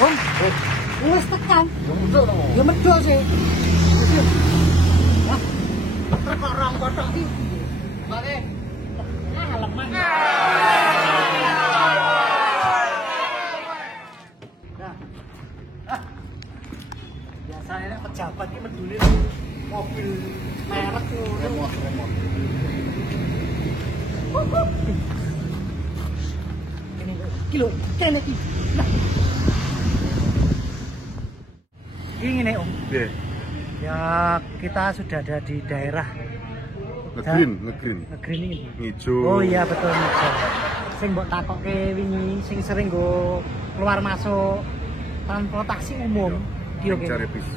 Om, wis tekan. Ya medhol sih. Hah? Kok rong kotak iki? Mane. Ah, lemah. Nah. Biasanya nek pejabat iki medune mobil merek ngono. Remot. Ini kilo, kene iki. Nah. Ini nih Om. Yeah. Ya kita sudah ada di daerah Ngegreen ini. hijau. Oh iya betul. Sing mbok takoke wingi sing sering go keluar masuk transportasi umum. Yo Cari bis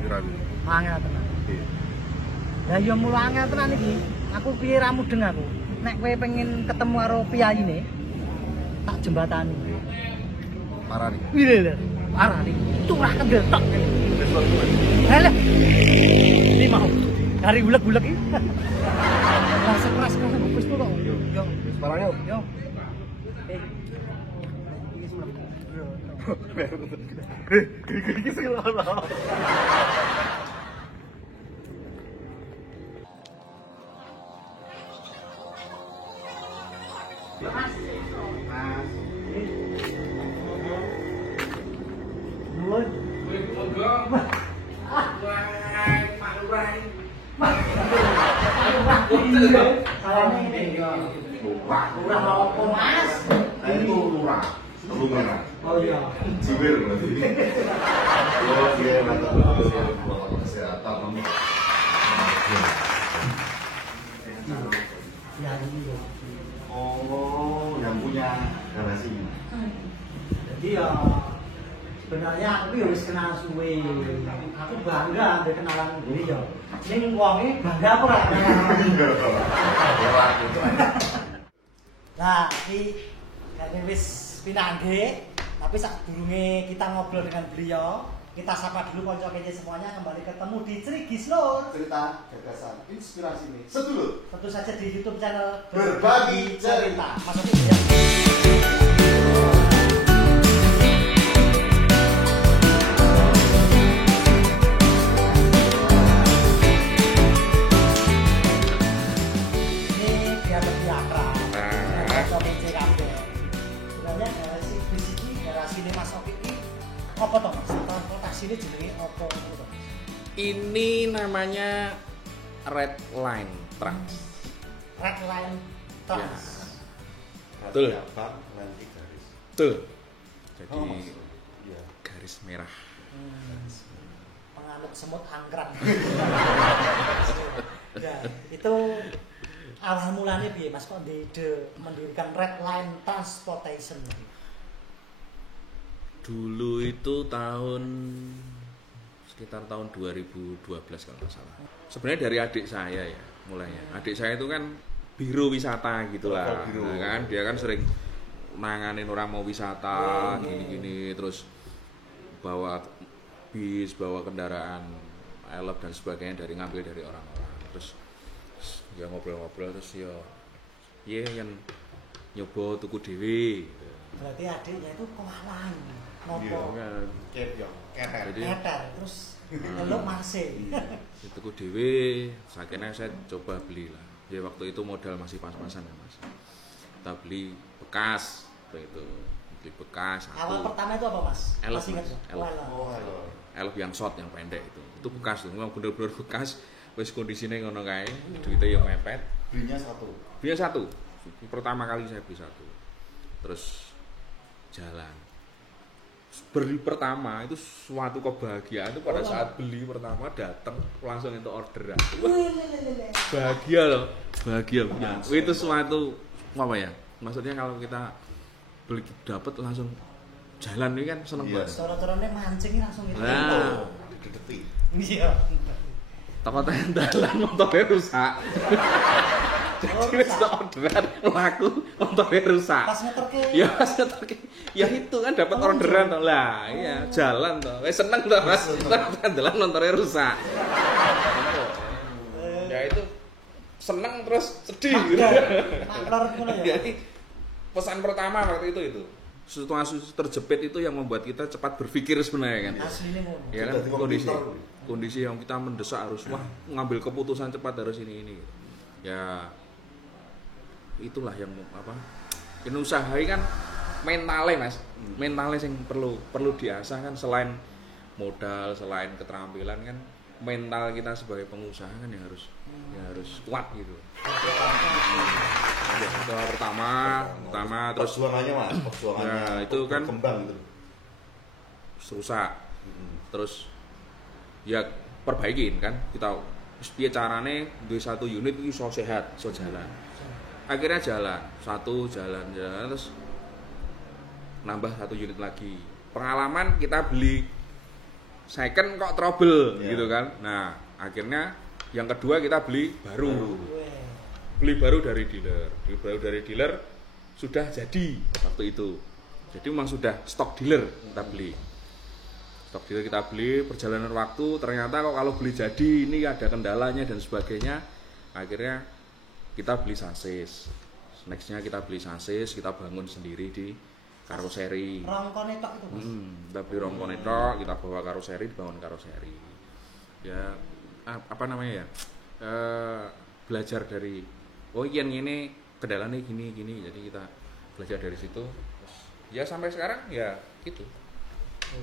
Irawi. Angel tenan. Iya. Lah yo mulo angel tenan iki. Aku piye ra mudeng aku. Nek kowe pengen ketemu karo piyayine tak jembatani. Parah nih. Iya lho. Parah nih. Turah kendel tok. Halah. Ini mau. Dari bulat-bulat ini. Rasa keras bagus tuh kok. Yo. Parah yuk. Yo. Gigi segala. Lurah apa Mas? Itu lurah. Lurah. Oh iya. Jiwir berarti. Oh iya, mantap. Kesehatan. Ya ini. Oh, yang punya garasinya. Jadi ya sebenarnya aku ya wis kenal suwe. Aku bangga ada kenalan beliau. Ning wonge bangga apa ora Nah, iki kene wis pinangge, tapi sadurunge kita ngobrol dengan beliau, kita sapa dulu kanca kece semuanya kembali ketemu di Cerigis Lur. Cerita, gagasan, inspirasi nih. Sedulur. Tentu saja di YouTube channel Berbagi Cerita. Maksudnya ya. Apa toh Mas? Transportasi ini jenenge apa to? Ini namanya Red Line Trans. Red Line Trans. Ya. Betul. Nanti garis. Betul. Jadi Iya. garis merah. Penganut semut angkrang. Ya, itu awal mulanya piye Mas kok ide mendirikan Red Line Transportation? Dulu itu sekitar tahun 2012 kalau nggak salah. Sebenarnya dari adik saya ya mulainya. Adik saya itu kan biro wisata gitulah. Nah, kan dia kan sering nanganin orang mau wisata gini-gini, terus bawa bis, bawa kendaraan elep dan sebagainya ngambil dari orang-orang. Terus ya ngobrol-ngobrol terus ya yang nyoba tuku dhewe. Berarti adiknya itu kewalan. Nopo? Jadi terus ngeluk masih. tuku dhewe, akhirnya saya coba beli lah. Ya waktu itu modal masih pas-pasan ya Mas. Kita beli bekas, itu beli bekas. Awal pertama itu apa Mas? Elf, Masih ingat ya? Elf yang short yang pendek itu. Itu bekas tuh, memang bener-bener bekas. Wis kondisinya ngono kae, duitnya yang mepet. Belinya satu. Pertama kali saya beli satu. Terus jalan. Beli pertama itu suatu kebahagiaan itu pada saat beli pertama datang langsung itu orderan. Bahagia loh, bahagia punya. Itu suatu apa ya? Maksudnya kalau kita beli dapat langsung jalan ini kan seneng banget. Cara-caranya mancing langsung itu. Nah, Detik. Iya. toko dalan motornya rusak. Jadi wis orderan laku motornya rusak. Pas ngeterke. Ya pas ngeterke. Ya itu kan dapat orderan toh. Lah, iya, jalan toh. Wis seneng toh Mas. Dalan motornya rusak. Ya itu seneng terus sedih gitu. Maklor ngono ya. Jadi pesan pertama waktu itu situasi terjepit itu yang membuat kita cepat berpikir sebenarnya kan. Aslinya ngono. Ya kan Jadi kondisi komputer. kondisi yang kita mendesak harus wah ngambil keputusan cepat harus ini. Ya itulah yang apa? Ini usaha kan mentalnya Mas. Mentalnya yang perlu diasah kan selain modal, selain keterampilan kan mental kita sebagai pengusaha kan yang harus kuat gitu. Ya, itu pertama terus perjuangannya Mas, perjuangannya. Ya, itu kan berkembang gitu. susah. Terus ya perbaikin kan kita piye carane duwe satu unit iki iso sehat, iso jalan. Akhirnya jalan terus nambah satu unit lagi. Pengalaman kita beli second kok trouble gitu kan. Nah, akhirnya yang kedua kita beli baru. Beli baru dari dealer sudah jadi waktu itu. Jadi memang sudah stok dealer kita beli. Stok dealer kita beli, perjalanan waktu ternyata kok kalau beli jadi ini ada kendalanya dan sebagainya. Akhirnya kita beli sasis. Nextnya kita beli sasis, kita bangun sendiri di karoseri. Rongkone tok itu Mas. Kita beli rongkone tok, kita bawa karoseri, dibangun karoseri. Ya apa namanya ya? Belajar dari yang ini kendalanya gini. Jadi kita belajar dari situ. Ya sampai sekarang ya gitu.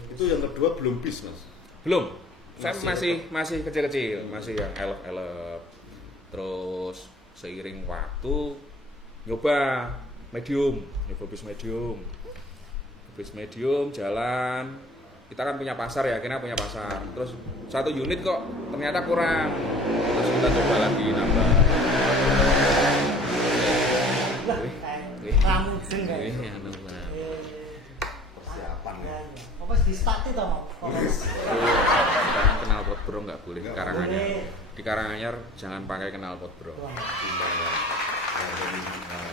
Itu yang kedua belum bis Mas. Belum. Saya masih kecil-kecil, masih yang elep-elep. Terus seiring waktu nyoba bis medium jalan. Kita kan punya pasar ya, akhirnya punya pasar. Terus satu unit kok ternyata kurang. Terus kita coba lagi nambah. Lah, langsung kan. Persiapan ya. Apa di start itu mau? Sekarang knalpot bro nggak boleh di Karanganyar. boleh. Di Karanganyar jangan pakai knalpot bro. Timbang ya.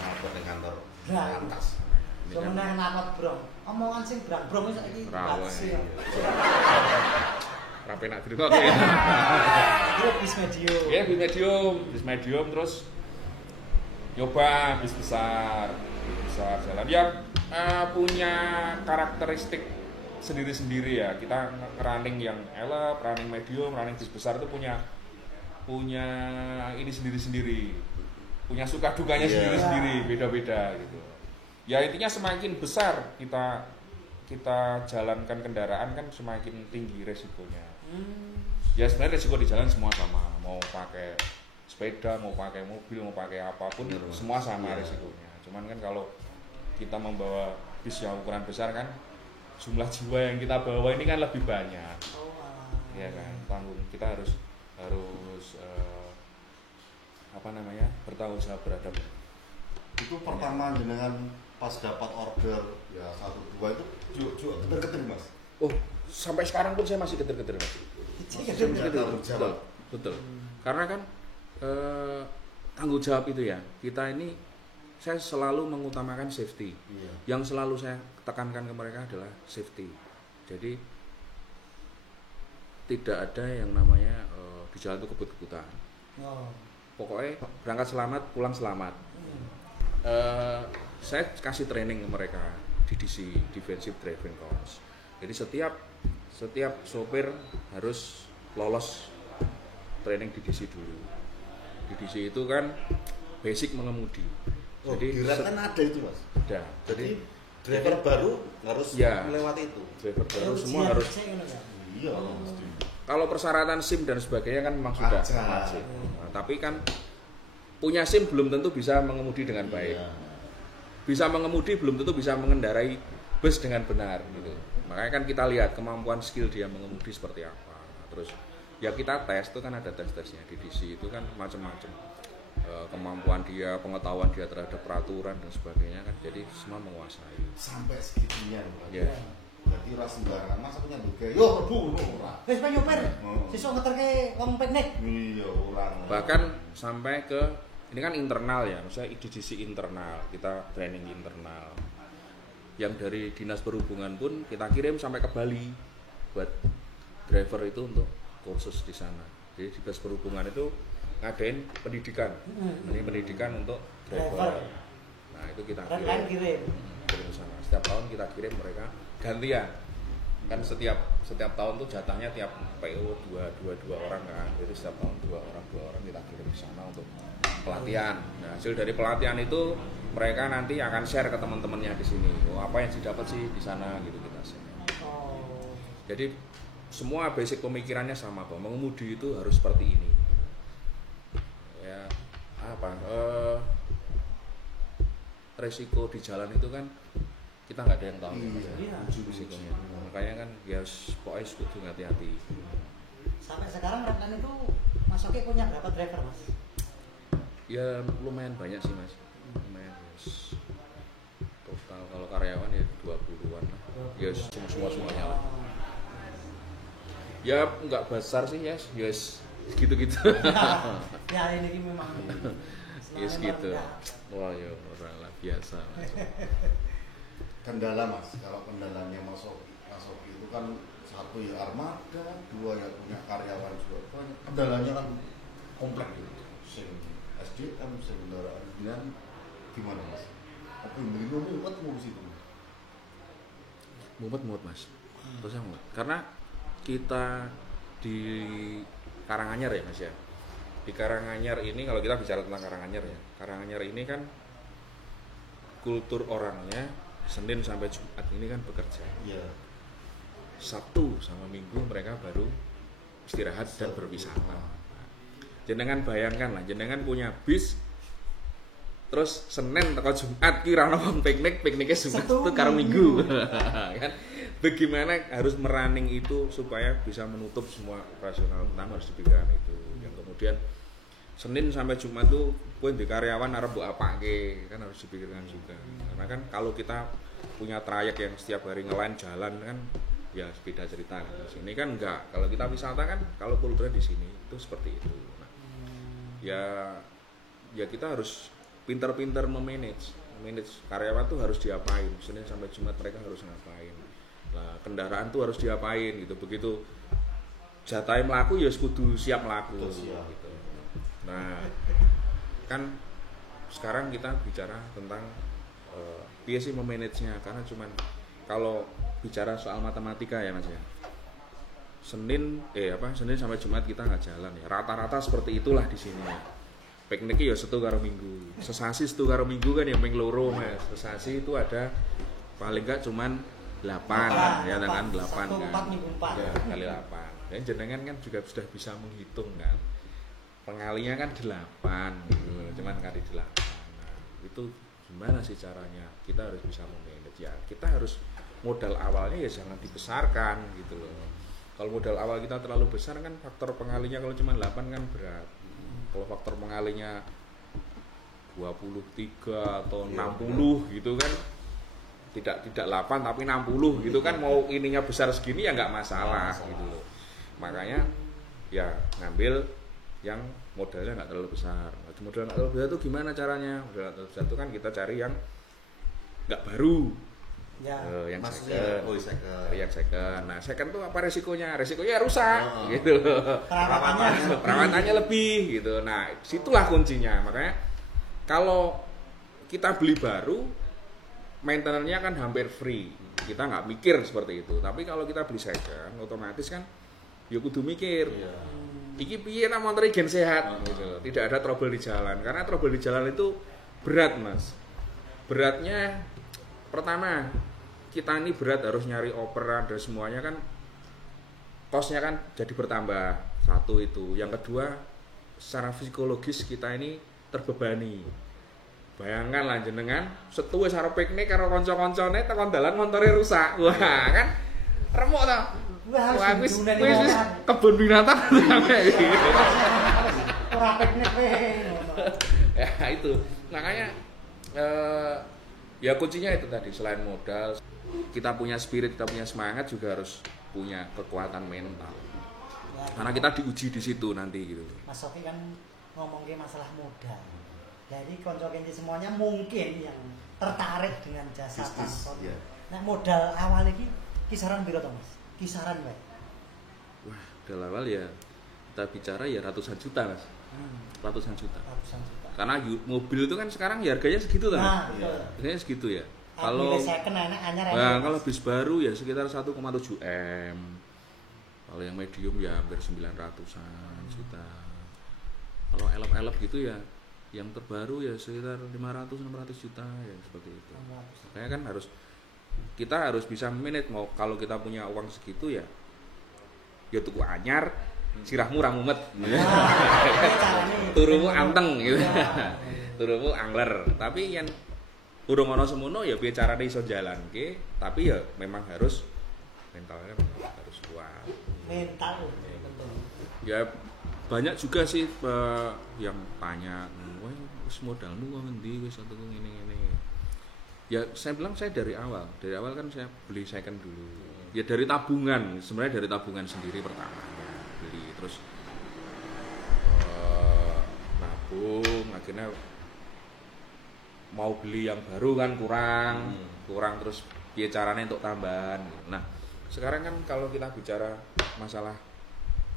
Apa di kantor Nah. atas. Ini kan Sebenarnya kenapa bro? Omongan sing brang-brong wis saiki Rawa, bagus iya. ya. rapi nak dirungok ya. Itu bis medium. Ya bis medium terus nyoba bis besar jalan yang punya karakteristik sendiri-sendiri ya. Kita running yang elep, running medium, running bis besar itu punya ini sendiri-sendiri, punya suka dukanya sendiri-sendiri, beda-beda gitu. Ya intinya semakin besar kita jalankan kendaraan kan semakin tinggi resikonya. Ya sebenarnya resiko di jalan semua sama, mau pakai sepeda, mau pakai mobil, mau pakai apapun, semua sama resikonya. Cuman kan kalau kita membawa bis yang ukuran besar kan, jumlah jiwa yang kita bawa ini kan lebih banyak, ya kan, tanggung kita harus bertanggung jawab terhadap. Itu pertama jenengan pas dapat order ya 1-2 itu juga keter-keter Mas. Oh, sampai sekarang pun saya masih keter-keter Mas. Betul. Karena kan tanggung jawab itu ya, kita ini saya selalu mengutamakan safety. Yang selalu saya tekankan ke mereka adalah safety. Jadi tidak ada yang namanya di jalan itu kebut-kebutan. Pokoknya berangkat selamat, pulang selamat. Saya kasih training ke mereka DDC, Defensive Driving Course. Jadi setiap sopir harus lolos training DDC dulu. DDC itu kan basic mengemudi. Jadi kan ada itu Mas. Ada. Jadi driver baru harus melewati itu. Driver baru semua harus. Iya, mesti. Kalau persyaratan SIM dan sebagainya kan memang sudah wajib. Nah, tapi kan punya SIM belum tentu bisa mengemudi dengan baik. Bisa mengemudi belum tentu bisa mengendarai bus dengan benar gitu. Makanya kan kita lihat kemampuan skill dia mengemudi seperti apa. Terus ya kita tes itu kan ada tes-tesnya di DC itu kan macam-macam. Kemampuan dia, pengetahuan dia terhadap peraturan dan sebagainya kan jadi semua menguasai. Sampai segitunya loh. Ya. Jadi ras sembarangan Mas aku nyambut gawe. Yo, rebu ora. Wis pak nyopir. Sesuk ngeterke wong piknik. Iya, orang. Bahkan sampai ke ini kan internal ya, misalnya IDGC internal, kita training internal. Yang dari Dinas Perhubungan pun kita kirim sampai ke Bali buat driver itu untuk kursus di sana. Jadi Dinas Perhubungan itu ngadain pendidikan. Ini pendidikan untuk driver. Nah, itu kita kirim. Kirim. Kirim ke sana. setiap tahun kita kirim mereka gantian. Kan setiap tahun tuh jatahnya tiap PO dua orang kan. Jadi setiap tahun dua orang kita kirim ke sana untuk pelatihan. Nah, hasil dari pelatihan itu mereka nanti akan share ke teman-temannya di sini. Oh, apa yang didapat sih di sana gitu kita share. Jadi semua basic pemikirannya sama bahwa mengemudi itu harus seperti ini. Ya, resiko di jalan itu kan kita nggak ada yang tahu resikonya. Makanya kan ya pokoknya kudu hati-hati. Sampai sekarang Ratnan itu Mas Oki punya berapa driver Mas? Ya lumayan banyak sih Mas. Lumayan yes. Total kalau karyawan ya 20-an lah. Ya semuanya lah. Ya nggak besar sih yes gitu-gitu. Ya ini memang yes gitu. Wah ya orang lah biasa. Kendala Mas, kalau kendalanya Mas Oki itu kan satu ya armada, dua ya punya karyawan juga banyak. Kendalanya kan kompleks gitu. Sing SDM, sing kendaraan gimana Mas? Tapi begitu mumet ngurusi itu. Mumet Mas. Terus yang mumet. Karena kita di Karanganyar ya Mas ya. Di Karanganyar ini kalau kita bicara tentang Karanganyar ya. Karanganyar ini kan kultur orangnya Senin sampai Jumat ini kan bekerja. Iya. Sabtu sama Minggu mereka baru istirahat dan berwisata. Jenengan bayangkan lah, jenengan punya bis terus Senin atau Jumat kira wong pikniknya Jumat itu karo Minggu. Kan bagaimana harus merunning itu supaya bisa menutup semua operasional utama harus dipikirkan itu. Yang kemudian Senin sampai Jumat tuh kowe di karyawan arep mbok apake kan harus dipikirkan juga. Karena kan kalau kita punya trayek yang setiap hari ngelain jalan kan ya beda cerita kan. Di sini kan enggak. Kalau kita wisata kan kalau kulturnya di sini itu seperti itu. Nah, ya kita harus pintar-pintar memanage karyawan tuh harus diapain. Senin sampai Jumat mereka harus ngapain. Nah, kendaraan tuh harus diapain gitu. Begitu jatah melaku ya kudu siap melaku gitu. Nah, kan sekarang kita bicara tentang dia sih memanagenya karena cuman kalau bicara soal matematika ya Mas ya. Senin sampai Jumat kita nggak jalan ya. Rata-rata seperti itulah di sini. Ya. Pikniknya ya setu karo Minggu. Sesasi setu karo Minggu kan ya ming loro Mas. Sesasi itu ada paling nggak cuman 8 ya dengan 8 kan. Ya, kali 8. Dan jenengan kan juga sudah bisa menghitung kan. Pengalinya kan 8 gitu. Cuman kali 8. Nah, itu gimana sih caranya? Kita harus bisa memanage ya. Kita harus modal awalnya ya jangan dibesarkan gitu loh. Kalau modal awal kita terlalu besar kan faktor pengalinya kalau cuma 8 kan berat. Kalau faktor pengalinya 23 atau 60 gitu kan tidak 8 tapi 60 gitu kan mau ininya besar segini ya nggak masalah gitu loh. Makanya ya ngambil yang modalnya nggak terlalu besar. Modal nggak terlalu besar itu gimana caranya? Modal nggak terlalu besar itu kan kita cari yang nggak baru. Ya. Yang second. Yang second. Nah, second tuh apa resikonya? Resikonya rusak gitu loh. Perawatannya lebih gitu. Nah, situlah kuncinya. Makanya kalau kita beli baru maintenance-nya kan hampir free. Kita nggak mikir seperti itu. Tapi kalau kita beli second otomatis kan ya kudu mikir. Iki piye nang motor gen sehat gitu. Tidak ada trouble di jalan. Karena trouble di jalan itu berat, Mas. Beratnya pertama kita ini berat harus nyari operan dan semuanya kan kosnya kan jadi bertambah. Satu itu. Yang kedua secara psikologis kita ini terbebani. Bayangkan lah jenengan setu wis arep piknik karo kanca-kancane tekan dalan montore rusak. Wah, kan remuk ta. Wah, wis kebun binatang sampai gitu. Ora piknik Ya itu. Makanya ya kuncinya itu tadi selain modal kita punya spirit, kita punya semangat juga harus punya kekuatan mental. Ya, karena kita diuji di situ nanti gitu. Mas Sofi kan ngomongin masalah modal. Jadi konco-konco semuanya mungkin yang tertarik dengan jasa Mas. Yeah. Nah, modal awal ini kisaran berapa, Mas? Kisaran wae. Wah, modal awal ya kita bicara ya ratusan juta, Mas. Ratusan juta. Ratusan juta. Karena mobil itu kan sekarang ya harganya segitu kan. Nah, harganya segitu ya. Kalau second enak anyar enak. nah, kalau bis baru ya sekitar 1,7 M. Kalau yang medium ya hampir 900-an juta. Kalau elep-elep gitu ya yang terbaru ya sekitar 500-600 juta ya seperti itu. Makanya kan kita harus bisa manage mau kalau kita punya uang segitu ya tuku anyar, sirahmu ra mumet. Turumu anteng gitu. Turumu angler. Tapi yang urung ana semono ya piye carane iso jalanke, tapi ya memang harus mentalnya harus kuat. Mental betul. Ya banyak juga sih yang tanya, "Wah, wis modalmu kok ngendi wis tuku ngene-ngene." Ya saya bilang saya dari awal kan saya beli second dulu. Ya dari tabungan, sebenarnya dari tabungan sendiri pertamanya beli, terus nabung, akhirnya mau beli yang baru kan kurang terus piye caranya untuk tambahan. Nah sekarang kan kalau kita bicara masalah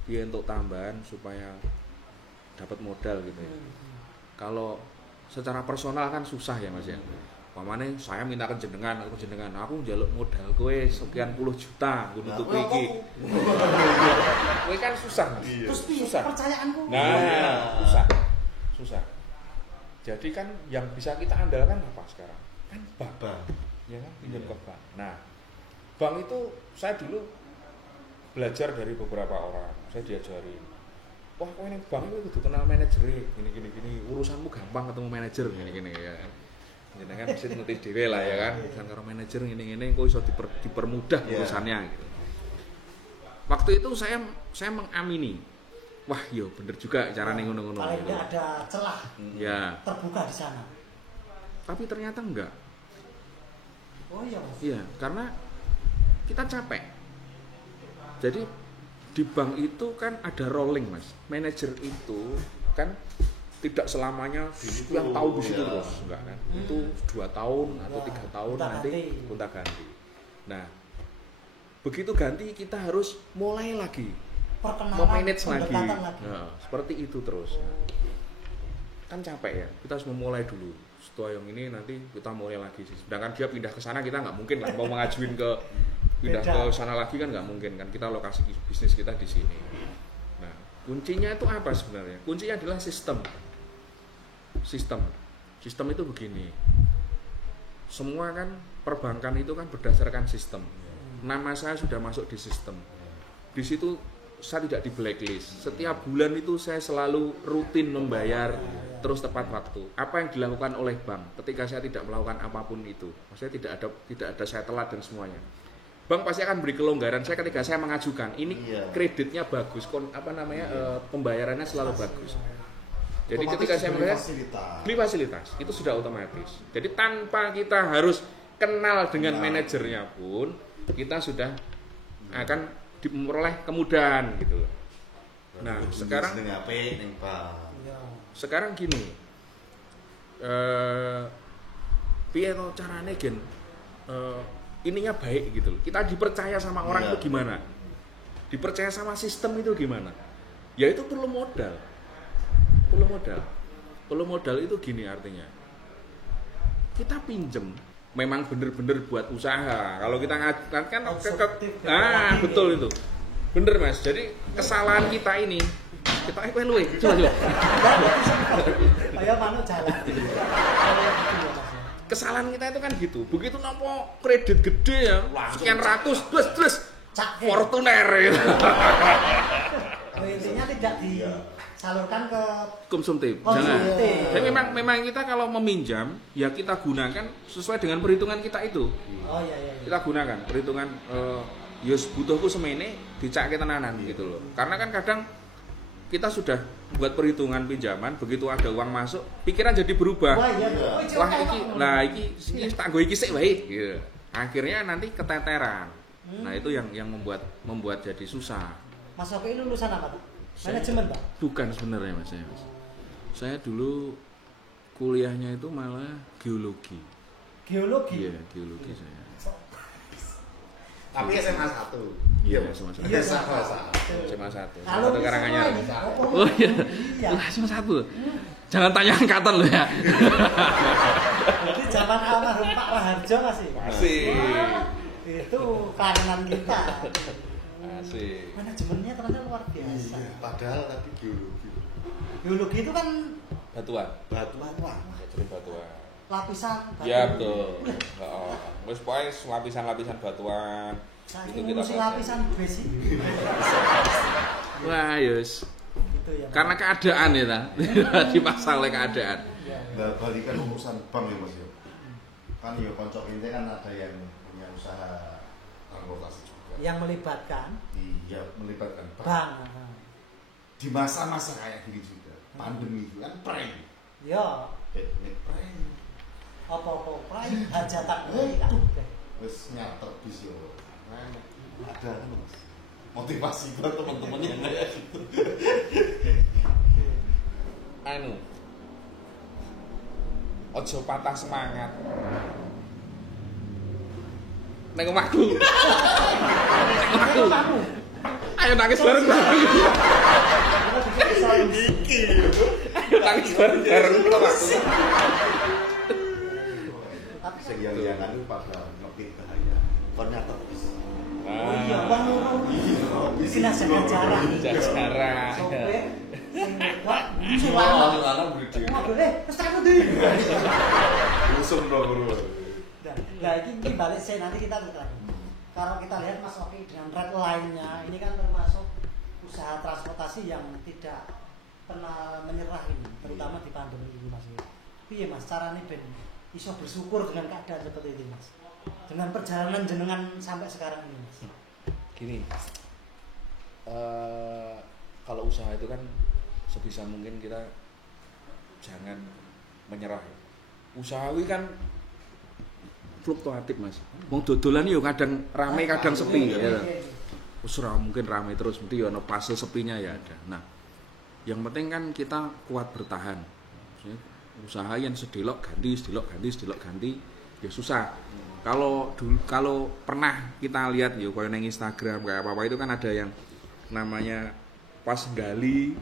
piye untuk tambahan supaya dapat modal gitu ya. Kalau secara personal kan susah ya Mas ya. Pamane saya minta ke jenengan, aku njaluk modal kowe sekian puluh juta nggo nutupi iki. Kowe kan susah Mas. Terus susah percayaanku. Nah, susah. Jadi kan yang bisa kita andalkan apa sekarang? Kan bank. Ya kan pinjam ke bank. Nah, bank itu saya dulu belajar dari beberapa orang. Saya diajarin, wah kowe ning bank itu kudu kenal manajer gini, urusanmu gampang ketemu manajer gini ya. Jenengan mesti ngerti dhewe lah ya kan. Kan karo manajer ngene-ngene kok iso dipermudah urusannya gitu. Waktu itu saya mengamini. Wah, iya bener juga carane ngono-ngono. Paling tidak ada celah. Ya. Terbuka di sana. Tapi ternyata enggak. Oh iya. Iya, karena kita capek. Jadi di bank itu kan ada rolling Mas. Manajer itu kan tidak selamanya sekian tahun di situ terus, enggak kan? Itu 2 tahun atau 3 tahun nanti gonta ganti. Nah, begitu ganti kita harus mulai lagi, memanage lagi. Nah, seperti itu terus. Kan capek ya, kita harus memulai dulu. Setelah yang ini nanti kita mulai lagi. Sedangkan dia pindah ke sana kita nggak mungkin lah mau mengajuin ke pindah ke sana lagi kan nggak mungkin kan, kita lokasi bisnis kita di sini. Nah, kuncinya itu apa sebenarnya? Kuncinya adalah sistem itu begini, semua kan perbankan itu kan berdasarkan sistem. Nama saya sudah masuk di sistem, di situ saya tidak di blacklist. Setiap bulan itu saya selalu rutin membayar terus tepat waktu. Apa yang dilakukan oleh bank ketika saya tidak melakukan apapun itu, maksudnya tidak ada saya telat dan semuanya, bank pasti akan beri kelonggaran saya ketika saya mengajukan ini kreditnya bagus, pembayarannya selalu bagus. Jadi otomatis ketika saya beli fasilitas itu sudah otomatis. Jadi tanpa kita harus kenal dengan manajernya pun kita sudah akan memperoleh kemudahan gitu. Nah sekarang gini, piye to carane gen ininya baik gitu loh. Kita dipercaya sama orang itu gimana? Dipercaya sama sistem itu gimana? Ya itu perlu modal. Perlu modal itu gini artinya. Kita pinjem memang bener-bener buat usaha. Kalau kita ngajukan kan betul itu. Bener Mas. Jadi kesalahan kita ini kita luwe. Coba. Ayo manut jalan. Kesalahan kita itu kan gitu. Begitu nampo kredit gede ya, sekian ratus, terus Fortuner gitu. Intinya tidak disalurkan ke konsumtif. Jangan. Jadi memang kita kalau meminjam ya kita gunakan sesuai dengan perhitungan kita itu. Oh iya. Kita gunakan perhitungan yus butuhku semene dicake tenanan gitu loh. Karena kan kadang kita sudah buat perhitungan pinjaman, begitu ada uang masuk, pikiran jadi berubah. Wah iki tak go iki sik wae gitu. Akhirnya nanti keteteran. Nah, itu yang membuat jadi susah. Mas Oke ini lulusan apa, Pak? Manajemen, Pak? Bukan sebenarnya Mas. Saya dulu kuliahnya itu malah geologi. Geologi? Iya, geologi saya. Tapi SMA 1. Iya, SMA 1. Iya, SMA 1. Kalau Satu Karanganyar. Oh iya. SMA 1. Jangan tanya angkatan loh ya. Jadi zaman almarhum Pak Raharjo masih. Masih. Itu kanan kita. Masih. Manajemennya ternyata luar biasa. Iya, padahal tadi biologi. Biologi itu kan Batuan. batuan, Jadi batuan. lapisan batu. Iya betul. Heeh. Wis pokoke lapisan-lapisan batuan. Saya Itu ini kita ngurusi pelajari. lapisan besi. Wah, yes. Gitu ya. Karena keadaan ya, ta. Dipasang oleh keadaan. Ya. Nah, balikan urusan bank ya Mas ya. Kan ya konco ini kan ada yang punya usaha transportasi juga. Yang melibatkan Iya, melibatkan bank. bank. Di masa-masa kayak gini juga. Pandemi itu kan prank. Ya, Prank. apa-apa prai hajatan iki kan. Wis nyatet bis yo. Ada kan Mas. Motivasi buat teman-teman yang kayak gitu. Anu. Ojo patah semangat. Neng omahku. Neng omahku. Ayo nangis bareng-bareng. Iki. Ayo nangis bareng-bareng omahku. Sing yang kan pada ngerti bahaya. Kon nyatet bis. Oh iya, wong ngono. Iya, Iki nasihat jarang. Jarang. Sopir sing wedok Wah, suwana. lanang budi. Wis tak ngerti. Usum dong, Bro. Nah, ini balik saya nanti kita lihat lagi. Kalau kita lihat Mas Oki dengan red line-nya, ini kan termasuk usaha transportasi yang tidak pernah menyerah ini, terutama di pandemi ini Mas. Iya Mas, caranya ben iso bersyukur dengan keadaan seperti ini Mas. Dengan perjalanan jenengan sampai sekarang ini Mas. Gini. Kalau usaha itu kan sebisa mungkin kita jangan menyerah. Usaha ini kan fluktuatif Mas. Wong dodolan yo kadang rame kadang sepi ya. Wis mungkin rame terus mesti yo ono fase sepinya ya ada. Nah, yang penting kan kita kuat bertahan. Maksudnya, usaha yang sedelok ganti ya susah. Kalau pernah kita lihat yo koyo nang Instagram kayak apa itu kan ada yang namanya pas gali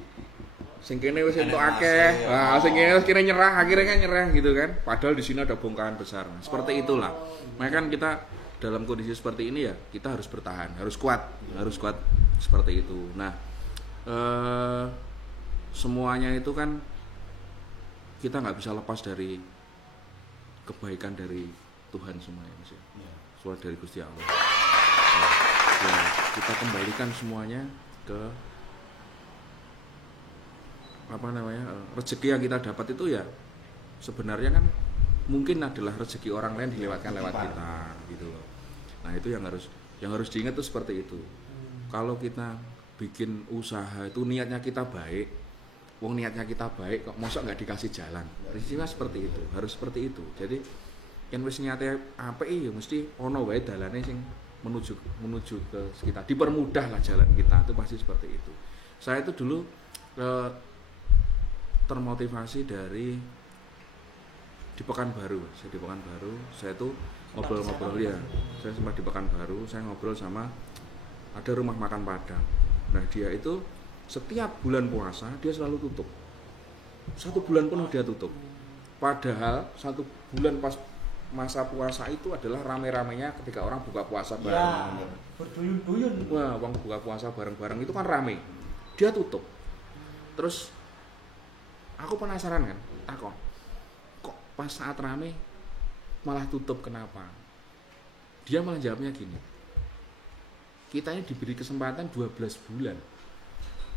sing kene wis entuk akeh, sing kene wis kira nyerah, akhirnya kan nyerah gitu kan. Padahal di sini ada bongkahan besar. Nah, seperti itulah. Makanya kan kita dalam kondisi seperti ini ya, kita harus bertahan, harus kuat seperti itu. Nah, semuanya itu kan kita nggak bisa lepas dari kebaikan dari Tuhan semuanya, Mas ya. Soal dari Gusti Allah. Ya, kita kembalikan semuanya ke rezeki yang kita dapat itu ya sebenarnya kan mungkin adalah rezeki orang lain dilewatkan lewat kita gitu loh. Nah itu yang harus diingat tuh seperti itu. Kalau kita bikin usaha itu niatnya kita baik, niatnya kita baik kok mosok nggak dikasih jalan. Prinsipnya seperti itu, harus seperti itu. Jadi yang wis niate apik ya mesti ono wae dalane sing menuju ke kita. Dipermudah lah jalan kita, itu pasti seperti itu. Saya itu dulu termotivasi dari di Pekanbaru. Saya tuh ngobrol-ngobrol ya. Saya sempat di Pekanbaru, saya ngobrol sama ada rumah makan Padang. Nah, dia itu setiap bulan puasa dia selalu tutup. 1 bulan penuh dia tutup. Padahal 1 bulan pas masa puasa itu adalah rame-ramenya ketika orang buka puasa bareng. Ya, berduyun-duyun. Wah, orang buka puasa bareng-bareng itu kan rame. Dia tutup. Terus aku penasaran kan, kok pas saat rame malah tutup, kenapa? Dia malah jawabnya gini, kita ini diberi kesempatan 12 bulan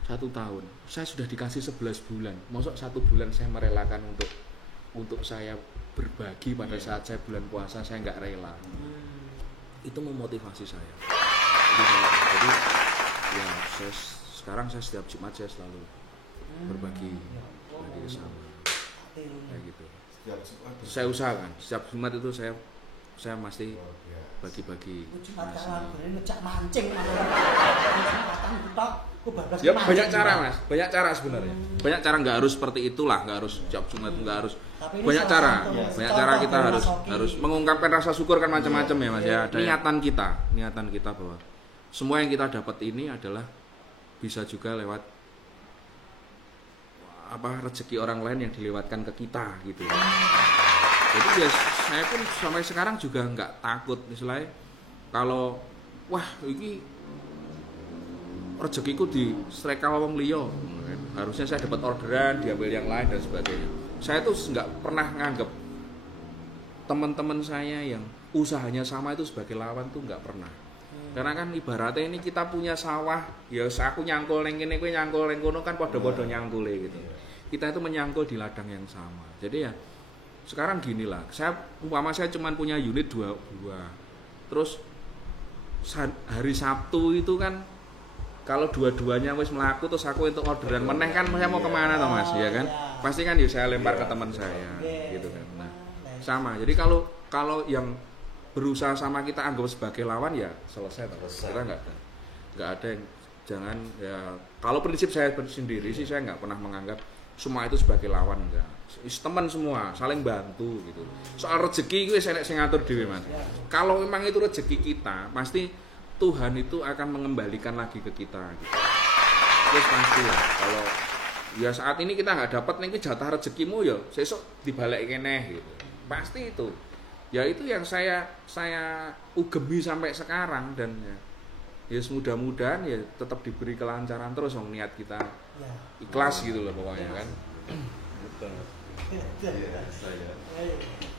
1 tahun, saya sudah dikasih 11 bulan, maksud 1 bulan saya merelakan untuk saya berbagi pada saat saya bulan puasa, saya nggak rela. Itu memotivasi saya. Jadi ya sekarang saya setiap Jumat saya selalu berbagi sama kayak gitu. Saya usahakan setiap Jumat itu saya pasti bagi-bagi nasi. Ngejak mancing Ya banyak cara Mas, banyak cara sebenarnya. Banyak cara, nggak harus seperti itulah, nggak harus setiap Jumat, nggak harus. Banyak cara kita harus mengungkapkan rasa syukur kan macam-macam ya Mas ya. Ada niatan kita bahwa semua yang kita dapat ini adalah bisa juga lewat rezeki orang lain yang dilewatkan ke kita gitu. Jadi ya saya pun sampai sekarang juga nggak takut misalnya kalau wah ini rezekiku di streka wong liya, harusnya saya dapat orderan diambil yang lain dan sebagainya. Saya tuh nggak pernah nganggep teman-teman saya yang usahanya sama itu sebagai lawan tuh nggak pernah. Karena kan ibaratnya ini kita punya sawah, ya aku nyangkul neng kene, kowe nyangkul neng kono kan podo-podo nyangkule gitu. Kita itu menyangkul di ladang yang sama. Jadi ya sekarang gini lah, saya cuma punya unit 2 buah. Terus hari Sabtu itu kan kalau dua-duanya wis melaku terus aku untuk orderan meneh kan saya mau kemana toh Mas, ya kan? Pasti kan ya saya lempar ke teman saya gitu kan. Nah, sama. Jadi kalau yang berusaha sama kita anggap sebagai lawan ya selesai. Kita nggak ada yang jangan ya. Kalau prinsip saya sendiri sih saya nggak pernah menganggap semua itu sebagai lawan, enggak. Teman semua saling bantu gitu. Soal rezeki itu saya sing ngatur dhewe Mas. Kalau memang itu rezeki kita, pasti Tuhan itu akan mengembalikan lagi ke kita gitu. Terus pasti lah kalau ya saat ini kita nggak dapat nih jatah rezekimu ya sesuk dibalik keneh gitu. Pasti itu. Ya itu yang saya ugemi sampai sekarang dan ya mudah-mudahan ya tetap diberi kelancaran terus niat kita ikhlas gitu loh pokoknya kan. Betul. Iya, Saya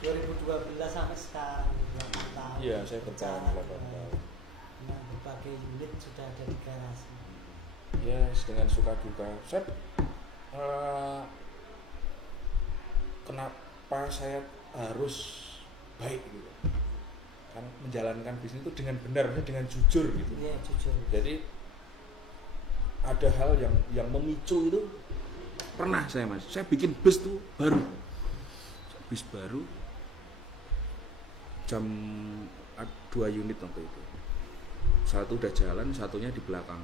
2012 sampai sekarang 8 tahun. Iya, saya bertahan 8 tahun. Nah, berbagai unit sudah ada di garasi. Ya, dengan suka duka. Saya kenapa saya harus baik gitu kan menjalankan bisnis itu dengan benar, dengan jujur gitu. Iya, jujur. Jadi ada hal yang memicu itu pernah saya Mas. Saya bikin bus tuh baru. Bus baru jam 2 unit waktu itu. Satu udah jalan, satunya di belakang.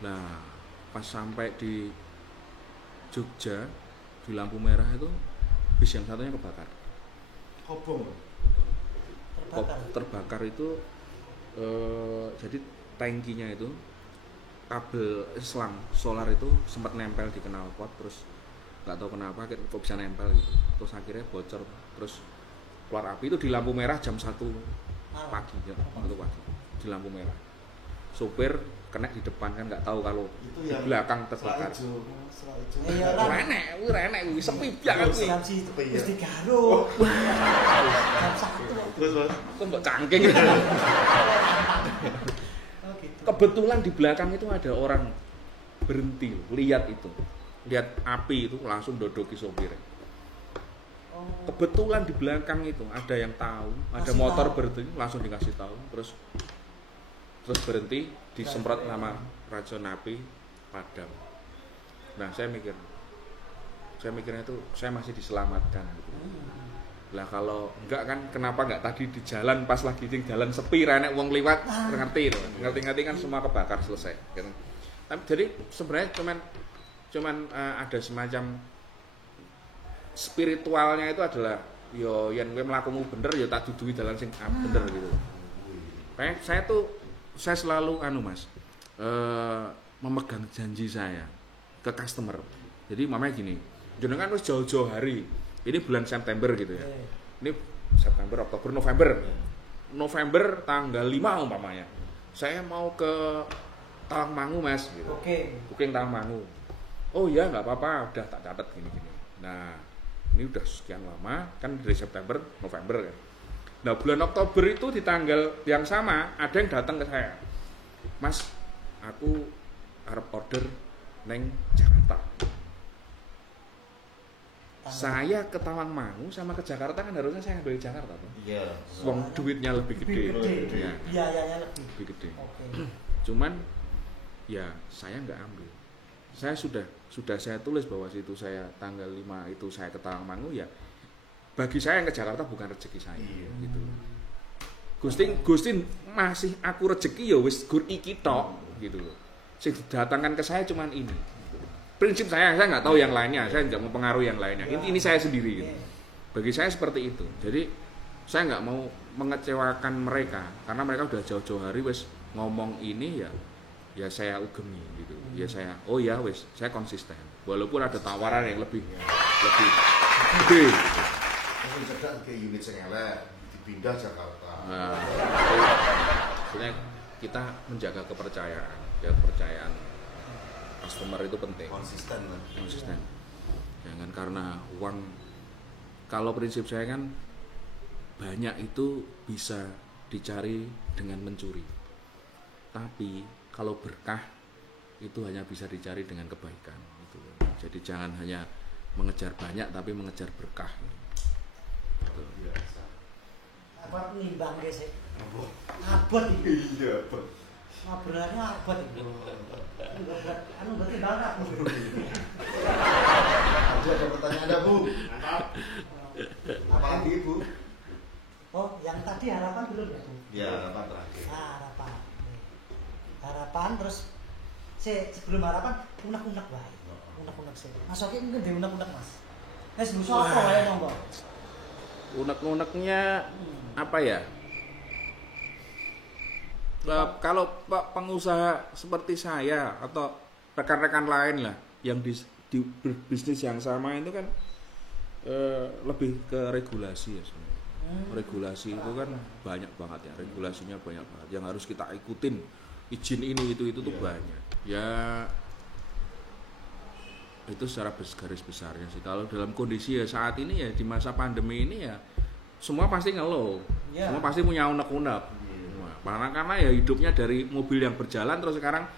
Nah, pas sampai di Jogja di lampu merah itu bis yang satunya kebakar. kobong. Terbakar itu jadi tangkinya itu kabel selang solar itu sempat nempel di knalpot terus nggak tahu kenapa kok bisa nempel gitu terus akhirnya bocor terus keluar api itu di lampu merah jam 1 pagi ya, 1 pagi di lampu merah sopir kena di depan kan nggak tahu kalau Itu di yang belakang terbakar renek sepi banget kuwi Jam situ wis digaruk. Jam 1. Terus Mas, kok mbok cangking Oh gitu. kebetulan di belakang itu ada orang berhenti lihat api itu langsung dodoki sopir. Kebetulan di belakang itu ada yang tahu, ada Kasih motor tahu. berhenti langsung dikasih tahu, terus berhenti disemprot nama racun api padam. Nah saya mikirnya itu saya masih diselamatkan gitu. Lah kalau enggak kan kenapa enggak tadi di jalan pas lagi di jalan sepi renek wong liwat ngerti kan semua kebakar selesai gitu. Tapi jadi sebenarnya cuman ada semacam spiritualnya itu adalah yo yen kowe mlakumu bener yo tak duduhi dalan sing bener gitu. Kayak saya selalu Mas memegang janji saya ke customer. Jadi mamanya gini, jenengan wis jauh-jauh hari. Ini bulan September gitu ya. Ini September, Oktober, November. November tanggal 5 umpamanya. Saya mau ke Tawangmangu Mas gitu. Oke. Booking Tawangmangu. Oh iya nggak apa-apa, udah tak catat gini-gini. Nah, ini udah sekian lama kan dari September, November kan. Nah, bulan Oktober itu di tanggal yang sama ada yang datang ke saya. Mas, aku arep order neng Jakarta. Saya ke Tawangmangu sama ke Jakarta kan harusnya saya ngambil di Jakarta tuh. iya. Wong duitnya lebih gede. Ya, Biayanya lebih gede. Oke. Cuman ya saya nggak ambil. Saya sudah saya tulis bahwa situ saya tanggal 5 itu saya ke Tawangmangu ya. Bagi saya yang ke Jakarta bukan rezeki saya gitu. Gusti masih aku rezeki ya wis gur iki tok gitu loh. Sing didatangkan ke saya cuman ini. Prinsip saya nggak tahu yang lainnya, saya nggak mempengaruhi yang lainnya. Ini saya sendiri gitu. Bagi saya seperti itu. Jadi saya nggak mau mengecewakan mereka karena mereka udah jauh-jauh hari wis ngomong ini ya saya ugemi gitu. Ya saya wis saya konsisten. Walaupun ada tawaran yang lebih gede. Gitu. sing cedak ke unit sing elek dipindah Jakarta. Nah, sebenarnya kita menjaga kepercayaan customer itu penting. Konsisten lah. Konsisten. Jangan karena uang. Kalau prinsip saya kan banyak itu bisa dicari dengan mencuri. Tapi kalau berkah itu hanya bisa dicari dengan kebaikan. Gitu. Jadi jangan hanya mengejar banyak tapi mengejar berkah. Gitu. Biasa. Apa nimbang guys sih? Abot iki. Iya, abot. Ngobrolnya abot iki. Anu berarti banget aku. Ada pertanyaan ada, Bu? Apa lagi, Bu? Oh, yang tadi harapan belum ya, Bu? Ya, harapan terakhir. Harapan. Harapan terus sebelum harapan unek-unek wae. Unek-unek sih. Mas Oki mungkin di unek-unek, Mas. Wis musuh apa wae monggo. Unek-uneknya apa ya? Kalau pengusaha seperti saya atau rekan-rekan lain lah yang di berbisnis yang sama itu kan lebih ke regulasi ya sebenarnya. Regulasi itu kan banyak banget ya, regulasinya banyak banget yang harus kita ikutin. Izin ini itu tuh banyak. Ya itu secara garis besarnya sih. Kalau dalam kondisi ya saat ini ya di masa pandemi ini ya semua pasti ngeluh. Semua pasti punya unek-unek. Karena ya hidupnya dari mobil yang berjalan terus sekarang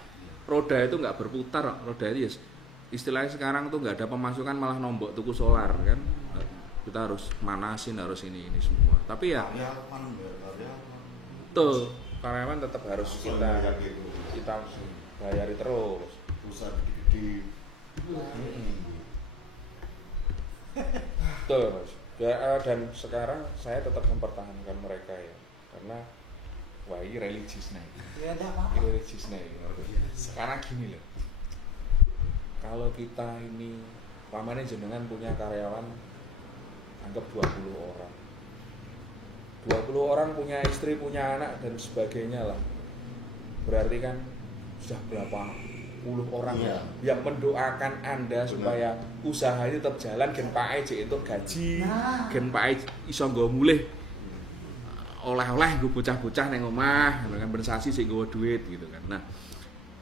roda itu nggak berputar, roda itu ya istilahnya sekarang tuh nggak ada pemasukan malah nombok tuku solar kan, kita harus manasin harus ini semua. Tapi ya tuh karyawan tetap harus kita bayari terus. Usaha gede-gede. Tuh dan sekarang saya tetap mempertahankan mereka ya karena wah ini religius nih. Ya enggak apa-apa. Ini religius nih. Karena gini loh. Kalau kita ini pamannya jenengan punya karyawan anggap 20 orang. 20 orang punya istri, punya anak dan sebagainya lah. Berarti kan sudah berapa puluh orang yang mendoakan Anda supaya usaha ini tetap jalan gen Pak Ejek itu gaji, gen Pak Ejek iso nggo mulih oleh-oleh gue bocah-bocah neng omah, kan bersasi sih gue duit gitu kan. Nah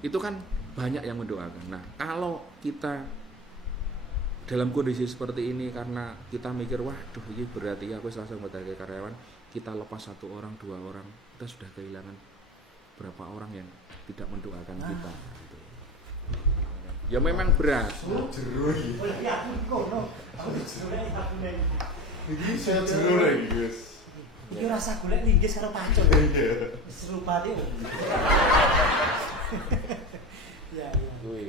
itu kan banyak yang mendoakan. Nah kalau kita dalam kondisi seperti ini karena kita mikir waduh ini berarti aku langsung sebagai karyawan kita lepas 1 orang 2 orang kita sudah kehilangan berapa orang yang tidak mendoakan kita. Gitu. Ya memang berat. Ini saya jeru lagi guys. Iki rasa golek linggis karo pacul. Serupa iki. Ya.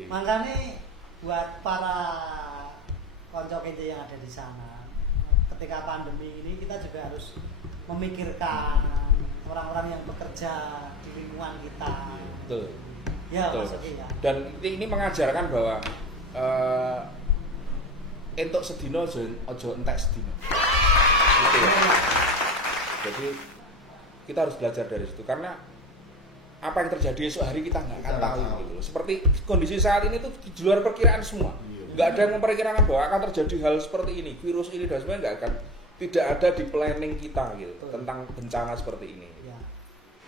Makanya buat para konco kita yang ada di sana, ketika pandemi ini kita juga harus memikirkan orang-orang yang bekerja di lingkungan kita. Betul. Ya, betul. maksudnya ya. Dan ini mengajarkan bahwa entuk sedino ojo entek sedino. Gitu ya. Jadi kita harus belajar dari situ karena apa yang terjadi esok hari kita nggak akan tahu gitu loh. Seperti kondisi saat ini tuh di luar perkiraan semua. Nggak ada yang memperkirakan bahwa akan terjadi hal seperti ini, virus ini dan sebagainya nggak akan, tidak ada di planning kita gitu tentang bencana seperti ini. Ya.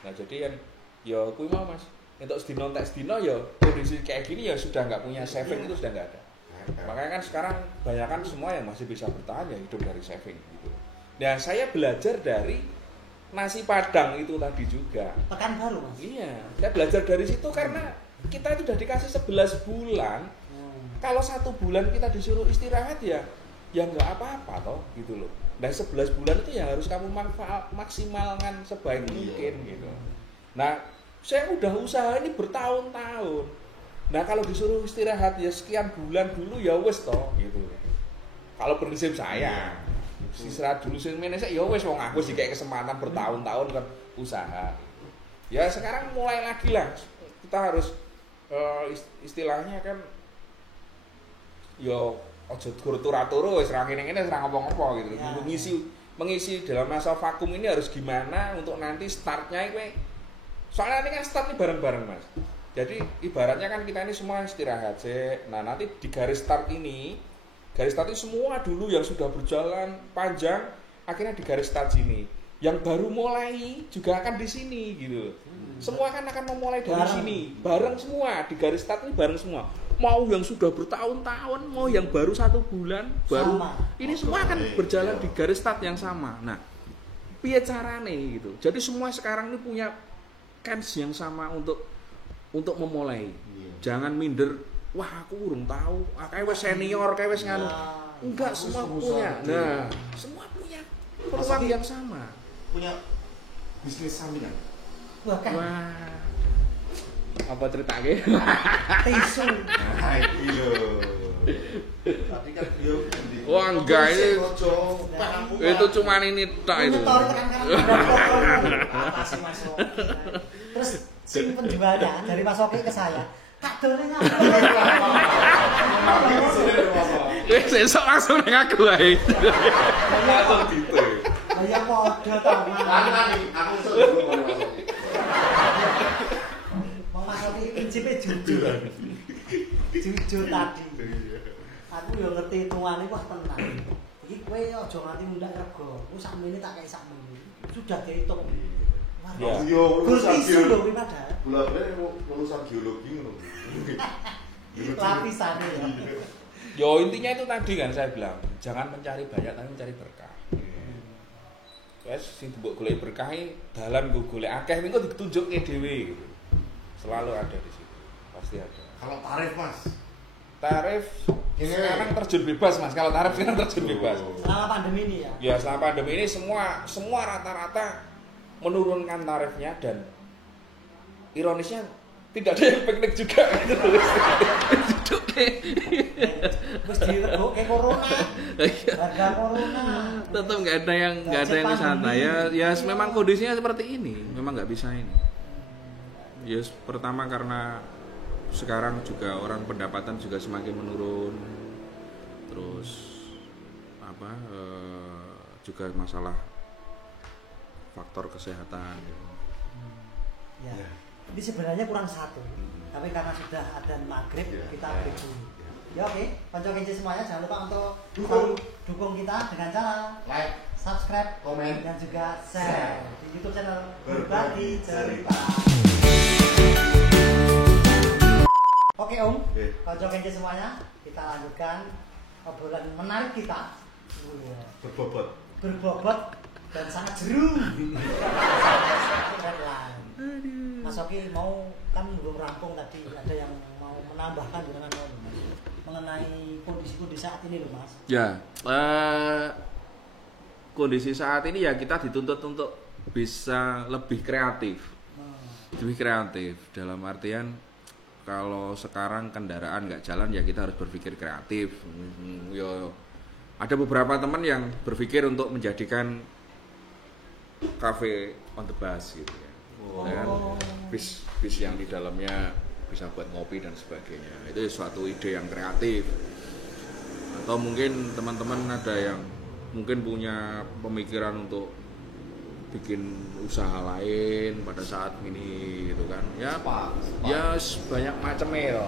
Nah jadi yang ya kui mau mas, untuk sedino entek sedino ya kondisi kayak gini ya sudah nggak punya saving itu sudah nggak ada. Makanya kan sekarang banyak semua yang masih bisa bertahan ya hidup dari saving gitu. Nah saya belajar dari nasi padang itu tadi juga. Pekanbaru mas. Iya, saya belajar dari situ karena kita itu udah dikasih 11 bulan. Kalau 1 bulan kita disuruh istirahat ya nggak apa-apa toh gitu loh. Nah 11 bulan itu ya harus kamu maksimalkan sebaik mungkin gitu. Nah saya udah usaha ini bertahun-tahun. Nah kalau disuruh istirahat ya sekian bulan dulu ya wes toh gitu. Kalau prinsip saya, istirahat dulu sing meneh ya wes wong aku sih kayak kesempatan bertahun-tahun kan usaha. Ya sekarang mulai lagi lah. Kita harus istilahnya kan yo ojo turu-turu wis ra ngene-ngene ra ngopo-ngopo gitu. Ya. Mengisi dalam masa vakum ini harus gimana untuk nanti startnya kowe. Soalnya nanti kan start ini bareng-bareng Mas. Jadi ibaratnya kan kita ini semua istirahat sih. Nah, nanti di garis start ini semua dulu yang sudah berjalan panjang akhirnya di garis start sini. Yang baru mulai juga akan di sini gitu. Semua kan akan memulai dari sini, bareng semua di garis start ini bareng semua. Mau yang sudah bertahun-tahun, mau yang baru 1 bulan, baru Sama. ini semua akan berjalan di garis start yang sama. Nah, piye carane gitu. Jadi semua sekarang ini punya kans yang sama untuk memulai. Jangan minder. Wah, aku urung tahu. Kayak wis senior, kayak wis nganu. Enggak, semua punya. Nah, semua punya peluang yang sama. Punya bisnis sampingan. Wah, kan Wah. Apa ceritanya? tisu. Nah, iya. Tadi kan dia Wah, enggak, ini- Itu cuman ini tak itu. Nyetor tekan kanan. Apa sih Mas Oki? Terus si penjualnya dari Mas Oki ke saya, Kak Doni ngapa? Sesuk langsung nang aku ae. langsung gitu. Lah ya padha to, Mas. Aku suruh ngomong. Mau Mas Oki prinsipnya jujur. Jujur tadi. Aku yo ngerti hitungane wah tenang. Iki kowe aja nganti mundak rego. Ku sakmene tak kei sakmene. Sudah dihitung. Wah, Ya. Yo urusan Tisu lho geologi. kuwi padahal. Bola-bali urusan geologi ngono. Lapisane ya. Yo intinya itu tadi kan saya bilang, jangan mencari banyak tapi mencari berkah. Wes sing mbok golek berkah iki dalan nggo golek akeh engko ditunjukke dhewe gitu. Selalu ada di situ. Pasti ada. Kalau tarif Mas, Tarif Ini- sekarang terjun bebas Mas. Kalau tarif sekarang terjun bebas. Selama pandemi ini ya. Ya selama pandemi ini semua rata-rata menurunkan tarifnya dan ironisnya tidak ada yang piknik juga gitu. Terus diregokke corona. Harga corona. Tetap nggak ada yang wisata ya memang kondisinya seperti ini, memang nggak bisa ini. Ya pertama karena sekarang juga orang pendapatan juga semakin menurun, terus juga masalah faktor kesehatan gitu. Ya. Ini sebenarnya kurang satu. Tapi karena sudah adzan maghrib Ya. kita break dulu. Ya oke, konco kenci semuanya jangan lupa untuk Dukung. dukung kita dengan cara like, subscribe, komen, dan juga share di YouTube channel Berbagi Berbagi Cerita. Oke Om, Oke. konco kenci semuanya, kita lanjutkan obrolan menarik kita. berbobot. Berbobot dan sangat jeru. Mas Oki mau kan belum rampung tadi, ada yang mau menambahkan dengan mengenai kondisi saat ini loh Mas. Ya, kondisi saat ini ya kita dituntut untuk bisa lebih kreatif. Lebih kreatif dalam artian kalau sekarang kendaraan nggak jalan ya kita harus berpikir kreatif. Yo, ada beberapa teman yang berpikir untuk menjadikan cafe on the bus gitu ya. Dan bis yang di dalamnya bisa buat ngopi dan sebagainya. Itu suatu ide yang kreatif. Atau mungkin teman-teman ada yang mungkin punya pemikiran untuk bikin usaha lain pada saat ini gitu kan. Ya, ya banyak macamnya ya.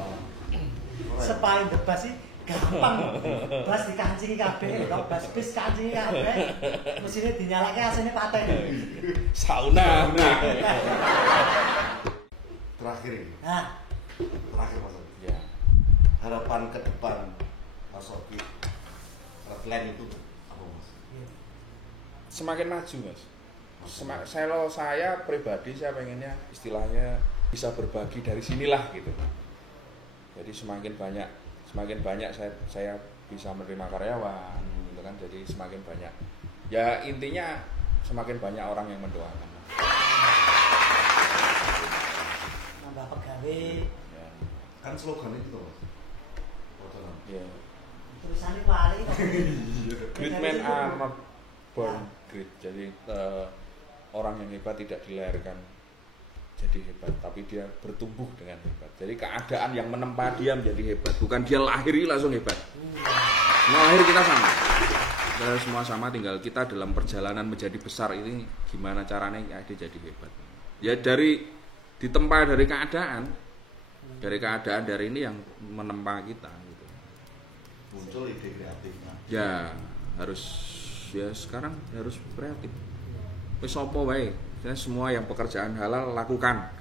Sepain bebas sih gampang. Bas dikancingi kabeh, kok bas bis kancingi kabeh. Mesine dinyalake asine paten. Sauna. Terakhir ini, Nah, terakhir Mas Oki. Ya. Harapan ke depan Mas Oki, Redline itu apa Mas? Semakin maju Mas. Saya pribadi saya pengennya istilahnya bisa berbagi dari sinilah gitu. Jadi semakin banyak saya bisa menerima karyawan gitu kan, jadi semakin banyak ya intinya semakin banyak orang yang mendoakan. nambah pegawai, Ya. Kan slogan itu Mas. Potongan. Ya. tulisannya wali kok. Great men are not born great. Jadi orang yang hebat tidak dilahirkan jadi hebat, tapi dia bertumbuh dengan hebat. Jadi keadaan yang menempa dia menjadi hebat, bukan dia lahiri langsung hebat. Semua lahir kita sama. Kita semua sama, tinggal kita dalam perjalanan menjadi besar ini gimana caranya ya dia jadi hebat. Ya dari ditempa dari keadaan dari ini yang menempa kita gitu. Muncul ide kreatifnya. Ya harus ya sekarang harus kreatif. Wis sapa wae, semua yang pekerjaan halal lakukan.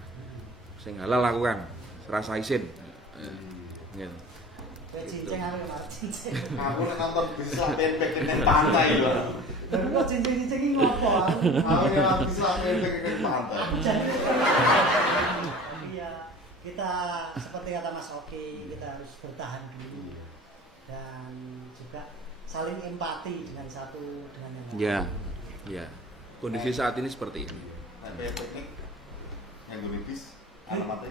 Sing halal lakukan, rasa izin. Gitu. Kowe cincin aku kemarin cincin. Aku nek nonton bisa pempek ning pantai lho. Lha kok cincin-cincin iki ngopo? Aku ora bisa pempek ning pantai. Iya, kita seperti kata Mas Oki, kita harus bertahan dulu dan juga saling empati dengan satu dengan yang lain. Ya, ya. Kondisi saat ini seperti ini. Sampai piknik yang bis alamatnya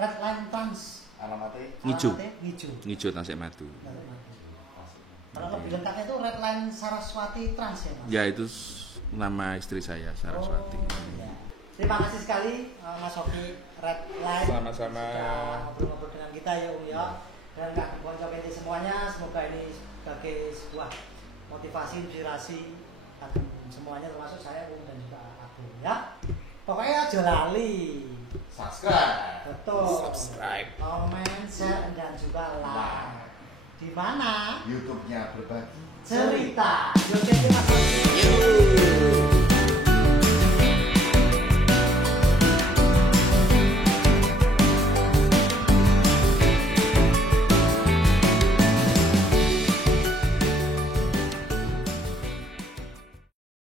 Red Line Trans. alamatnya Ngijo. Ngijo. Ngijo Tasik Madu. Kalau lebih lengkapnya itu Red Line Saraswati Trans ya Mas? Ya itu nama istri saya Saraswati. Oh, ya. Terima kasih sekali Mas Oki Red Line. Sama-sama. Sudah ngobrol-ngobrol dengan kita ya ya. Dan nggak boncok ini semuanya. Semoga ini sebagai sebuah motivasi, inspirasi bagi semuanya termasuk saya dan juga aku ya. Pokoknya aja lali. subscribe. Betul. Subscribe. Comment, share dan juga like. Di mana? YouTube-nya berbagi Cerita. Yuk, Mas Oki. Yuh.